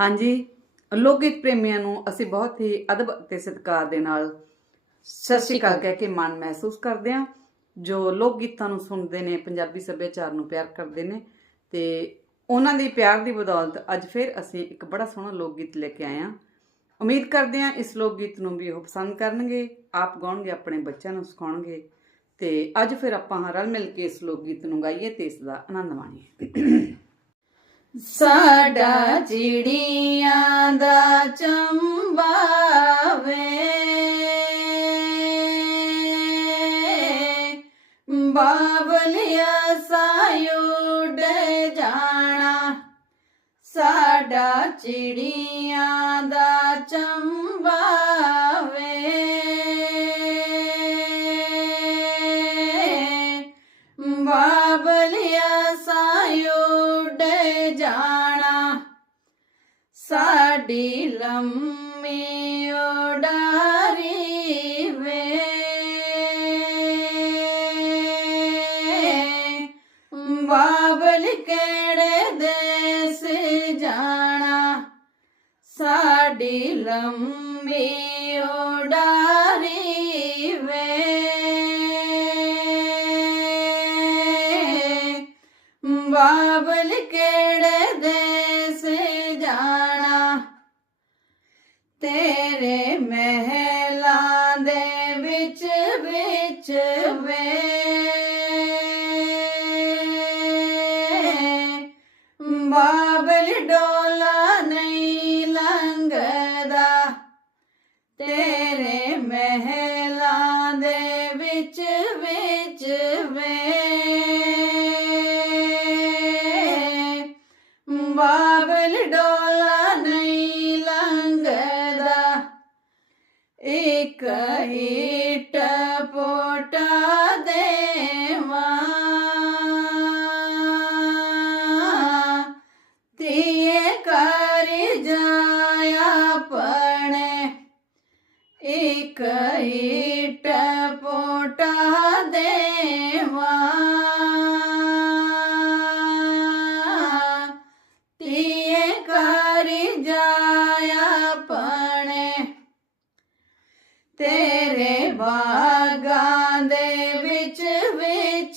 ਹਾਂਜੀ ਲੋਕ ਗੀਤ ਪ੍ਰੇਮੀਆਂ ਨੂੰ ਅਸੀਂ ਬਹੁਤ ਹੀ ਅਦਬ ਤੇ ਸਤਿਕਾਰ ਦੇ ਨਾਲ ਸਤਿ ਸ਼੍ਰੀ ਅਕਾਲ ਕਹਿ ਕੇ ਮਾਣ ਮਹਿਸੂਸ ਕਰਦੇ ਹਾਂ, ਜੋ ਲੋਕ ਗੀਤਾਂ ਨੂੰ ਸੁਣਦੇ ਨੇ, ਪੰਜਾਬੀ ਸੱਭਿਆਚਾਰ ਨੂੰ ਪਿਆਰ ਕਰਦੇ ਨੇ ਤੇ ਉਹਨਾਂ ਦੀ ਪਿਆਰ ਦੀ ਬਦੌਲਤ ਅੱਜ ਫਿਰ ਅਸੀਂ ਇੱਕ ਬੜਾ ਸੋਹਣਾ ਲੋਕ ਗੀਤ ਲੈ ਕੇ ਆਏ ਹਾਂ। ਉਮੀਦ ਕਰਦੇ ਹਾਂ ਇਸ ਲੋਕ ਗੀਤ ਨੂੰ ਵੀ ਉਹ ਪਸੰਦ ਕਰਨਗੇ, ਆਪ ਗਾਉਣਗੇ, ਆਪਣੇ ਬੱਚਿਆਂ ਨੂੰ ਸਿਖਾਉਣਗੇ ਤੇ ਅੱਜ ਫਿਰ ਆਪਾਂ ਰਲ ਮਿਲ ਕੇ ਇਸ ਲੋਕ ਗੀਤ ਨੂੰ ਗਾਈਏ ਤੇ ਇਸ ਦਾ ਆਨੰਦ ਮਾਣੀਏ। ਸਾਡਾ ਚਿੜੀਆਂ ਦਾ ਚੰਬਾ ਵੇ ਬਾਬਲਿਆ ਸਾਯੁੜ ਜਾਣਾ। ਸਾਡਾ ਚਿੜੀਆਂ ਦਾ ਚੰਬਾ ਸਾਡੀ ਲੰਮੀ ਉਡਾਰੀ ਵੇ ਬਾਬਲ ਕਿਹੜੇ ਦੇਸ ਜਾਣਾ? ਸਾਡੀ ਲੰਮੀ ਉਡਾਰੀ ਵੇ ਬਾਬਲ ਕਿਹੜੇ ਵਿੱਚ ਵੇ ਇੱਕ ਹੀਟ ਪੋਟਾ ਦੇਵਾ।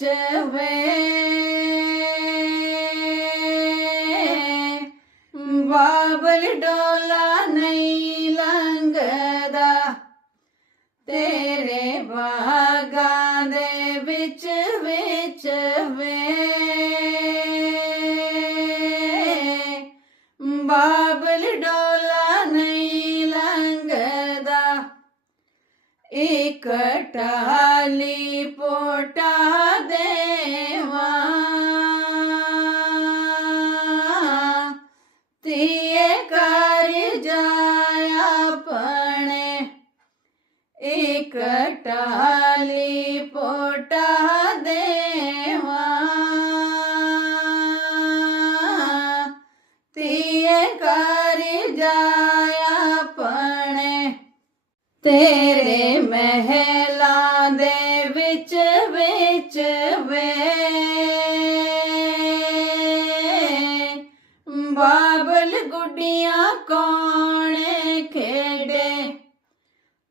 ਵਿੱਚ ਬਾਬਲ ਡੋਲਾ ਨਹੀਂ ਲੰਘਦਾ। ਤੇਰੇ ਬਾਗਾਂ ਦੇ ਵਿੱਚ ਵਿੱਚ ਵੇ ਇੱਕ ਟਾਲੀ ਪੋਟਾ ਦੇਵਾ ਤੀਏ ਕਰ ਜਾਇਆ ਪਣੇ ਇੱਕ ਤੇਰੇ ਮਹਿਲਾ ਦੇ ਵਿੱਚ ਵਿੱਚ ਵੇ। ਬਾਬਲ ਗੁੱਡੀਆਂ ਕੌਣ ਖੇਡੇ?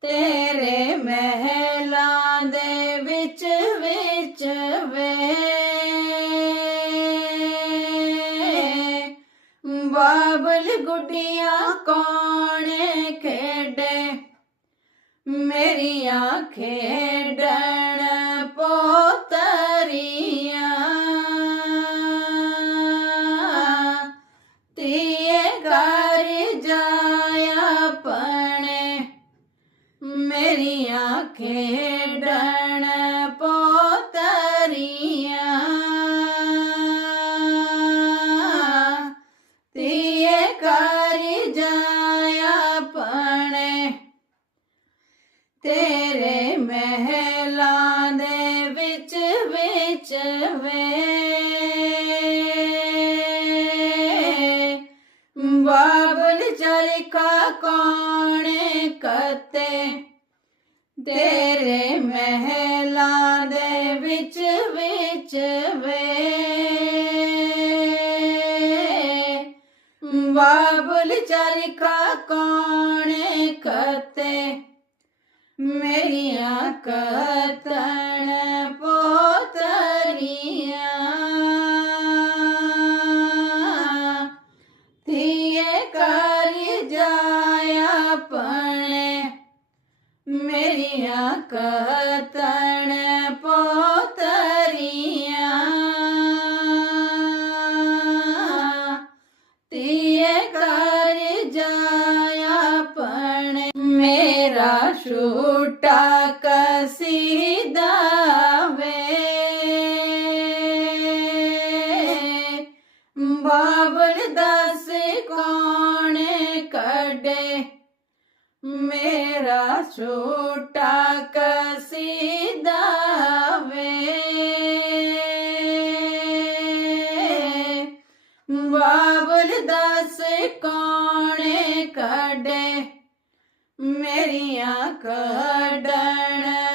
ਤੇਰੇ ਮਹਿਲਾ ਦੇ ਵਿੱਚ ਵਿੱਚ ਵੇ। ਬਾਬਲ ਗੁੱਡੀਆਂ ਕੌਣ ਮੇਰੀਆਂ ਖੇਡਣ ਪੋਤਰੀਆਂ। ਤੀਏ ਘਰ ਜਾਇਆ ਆਪਣੇ ਮੇਰੀਆਂ ਖੇਡਣ ਪੋਤਰੀਆਂ। ਤੀਏ ਕਰ ਬਾਬਲ ਚਰਖਾ ਕੌਣ ਕਤੇ? ਤੇਰੇ ਮਹਿਲਾਂ ਦੇ ਵਿੱਚ ਵਿੱਚ ਵੇ। ਬਾਬਲ ਚਰਖਾ ਕੋਣੇ ਕਤੇ? ਮੇਰੀਆਂ ਮੇਰੀਆਂ ਕਤਣ ਪੋਤਰੀਆਂ। ਤੀਏ ਕਰ ਜਾਇਆ ਪਣੇ ਮੇਰਾ ਛੋਟਾ ਕਸੀਦਾ ਮੇਰਾ ਛੋਟਾ ਕਸੀਦਾ ਵੇ। ਬਾਬਲ ਦਸ ਕੋਣੇ ਕੜੇ ਮੇਰੀਆਂ ਕੱਢਣ।